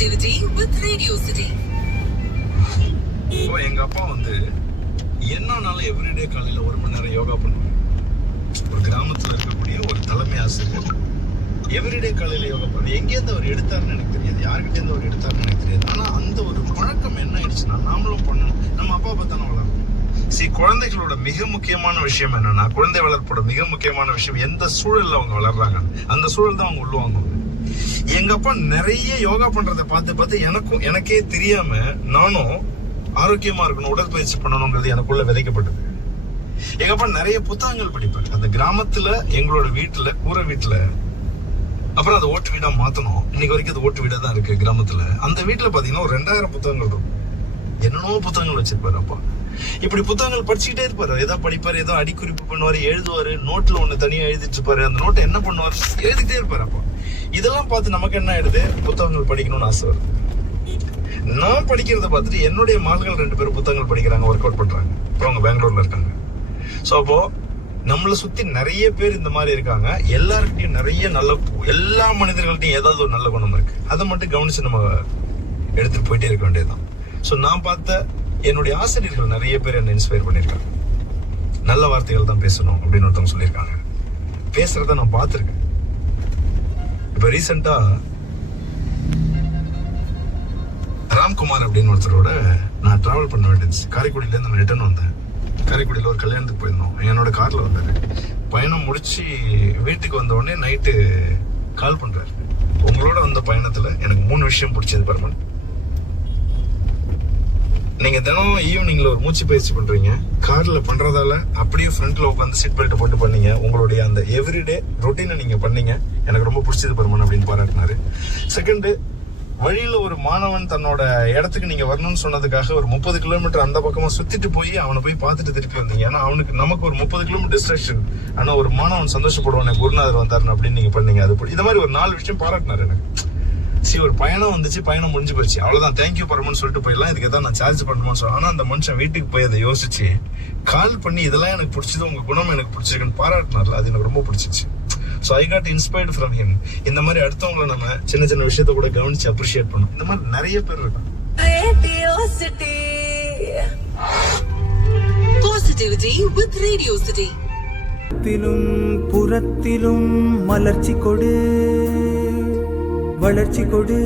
Positivity with Radio City. இப்போ எங்க அப்பா வந்து என்னன்னாலும் எவ்ரிடே காலையில ஒரு மணி நேரம் யோகா பண்ணுவாங்க ஒரு கிராமத்துல இருக்கக்கூடிய ஒரு தலைமை ஆசிரியர். எவ்ரிடே காலையில யோகா பண்ணுவாங்க எங்கேருந்து அவர் எடுத்தாருன்னு எனக்கு தெரியாது. யார்கிட்ட இருந்து அவர் எடுத்தாருன்னு எனக்கு தெரியாது. ஆனா அந்த ஒரு பழக்கம் என்ன ஆயிடுச்சுன்னா நாமளும் பண்ணணும். நம்ம அப்பா பார்த்தானே வளரணும். சி குழந்தைகளோட மிக முக்கியமான விஷயம் என்னன்னா குழந்தை வளர்ப்போட மிக முக்கியமான விஷயம் எந்த சூழல்ல அவங்க வளர்றாங்க அந்த சூழல் தான் அவங்க உள்வாங்குவாங்க. எங்க அப்பா நிறைய யோகா பண்றதை பார்த்து பார்த்து எனக்கும் எனக்கே தெரியாம நானும் ஆரோக்கியமா இருக்கணும் உடற்பயிற்சி பண்ணணுங்கிறது எனக்குள்ள விதைக்கப்பட்டது. எங்க அப்பா நிறைய புத்தகங்கள் படிப்பேன் அந்த கிராமத்துல எங்களோட வீட்டுல கூரை வீட்டுல அப்புறம் அதை ஓட்டு வீடா மாத்தணும். இன்னைக்கு வரைக்கும் அது ஓட்டு வீடா தான் இருக்கு கிராமத்துல. அந்த வீட்டுல பாத்தீங்கன்னா ஒரு ரெண்டாயிரம் புத்தகங்கள் இருக்கும். என்னென்னோ புத்தகங்கள் வச்சிருப்பாரு அப்பா. இப்படி புத்தகங்கள் படிச்சுக்கிட்டே இருப்பாரு. ஏதோ படிப்பாரு ஏதோ அடிக்குறிப்பு பண்ணுவாரு எழுதுவாரு நோட்ல ஒண்ணு தனியா எழுதிட்டு இருப்பாரு. அந்த நோட்டை என்ன பண்ணுவாரு? எழுதிட்டே இருப்பாரு அப்பா. இதெல்லாம் பார்த்து நமக்கு என்ன ஆயிடுது? புத்தகங்கள் படிக்கணும்னு ஆசை வருது. நான் படிக்கிறத பார்த்துட்டு என்னுடைய மகள்கள் ரெண்டு பேரும் புத்தகங்கள் படிக்கிறாங்க ஒர்க் அவுட் பண்றாங்க. இப்போ அவங்க பெங்களூர்ல இருக்காங்க. ஸோ அப்போ நம்மளை சுத்தி நிறைய பேர் இந்த மாதிரி இருக்காங்க. எல்லாருக்கிட்டையும் நிறைய நல்ல எல்லா மனிதர்கள்ட்டையும் ஏதாவது ஒரு நல்ல குணம் இருக்கு. அதை மட்டும் கவனிச்சு நம்ம எடுத்துட்டு போயிட்டே இருக்க வேண்டியதுதான். ஸோ நான் பார்த்த என்னுடைய ஆசிரியர்கள் நிறைய பேர் என்ன இன்ஸ்பயர் பண்ணியிருக்காங்க. நல்ல வார்த்தைகள் தான் பேசணும் அப்படின்னு ஒருத்தவங்க சொல்லியிருக்காங்க. பேசுறத நான் பார்த்துருக்கேன். இப்போ ரீசெண்டாக ராம்குமார் அப்படின்னு ஒருத்தரோட நான் ட்ராவல் பண்ண வேண்டியது. காரைக்குடியிலேருந்து நான் ரிட்டர்ன் வந்தேன். காரைக்குடியில் ஒரு கல்யாணத்துக்கு போயிருந்தோம். என்னோட காரில் வந்தார். பயணம் முடித்து வீட்டுக்கு வந்த உடனே நைட்டு கால் பண்ணுறாரு உங்களோட வந்த பயணத்தில் எனக்கு மூணு விஷயம் பிடிச்சது பரமன். நீங்க தினம் ஈவினிங்ல ஒரு மூச்சு பயிற்சி பண்றீங்க. கார்ல பண்றதால அப்படியே ஃப்ரண்ட்ல உட்காந்து சீட் பெல்ட் போட்டு பண்ணீங்க. உங்களுடைய அந்த எவ்ரிடே ரொட்டீனை நீங்க பண்ணீங்க. எனக்கு ரொம்ப பிடிச்சது பருமன் அப்படின்னு பாராட்டினாரு. செகண்டு வழியில ஒரு மாணவன் தன்னோட இடத்துக்கு நீங்க வரணும்னு சொன்னதுக்காக ஒரு முப்பது கிலோமீட்டர் அந்த பக்கமா சுத்திட்டு போய் அவனை போய் பார்த்துட்டு திருப்பி வந்தீங்க. ஏன்னா அவனுக்கு நமக்கு ஒரு முப்பது கிலோமீட்டர் டிஸ்ட்ராக்ஷன் ஆனா ஒரு மாணவன் சந்தோஷப்படுவானே குருநாதர் வந்தாருன்னு அப்படின்னு நீங்க பண்ணீங்க. அது இந்த மாதிரி ஒரு நாலு விஷயம் பாராட்டினாரு எனக்கு. சரி ஒரு பயணம் வந்துச்சு பயணம் முடிஞ்சு போச்சு. அவ்வளவுதான். தேங்க்யூ பரமன்னு சொல்லிட்டு போயிடலாம். இதுக்கு தான் நான் சார்ஜ் பண்ணுவேன்னு சொன்னேன் ஆனா அந்த மனுஷன் வீட்டுக்கு போய் அதை யோசிச்சு கால் பண்ணி இதெல்லாம் எனக்கு பிடிச்சது உங்க குணம் எனக்கு பிடிச்சிருக்குன்னு பாராட்டினார்ல. அது எனக்கு ரொம்ப பிடிச்சிச்சு. So I got inspired from him இந்த மாதிரி அடுத்தவங்கள நம்ம சின்ன சின்ன விஷயத்த கூட கவனிச்சு அப்ரிஷியேட் பண்ணணும். இந்த மாதிரி நிறைய பேர் இருக்காங்க. புறத்திலும் மலர்ச்சி கொடு. வளர்ச்சி கொடு.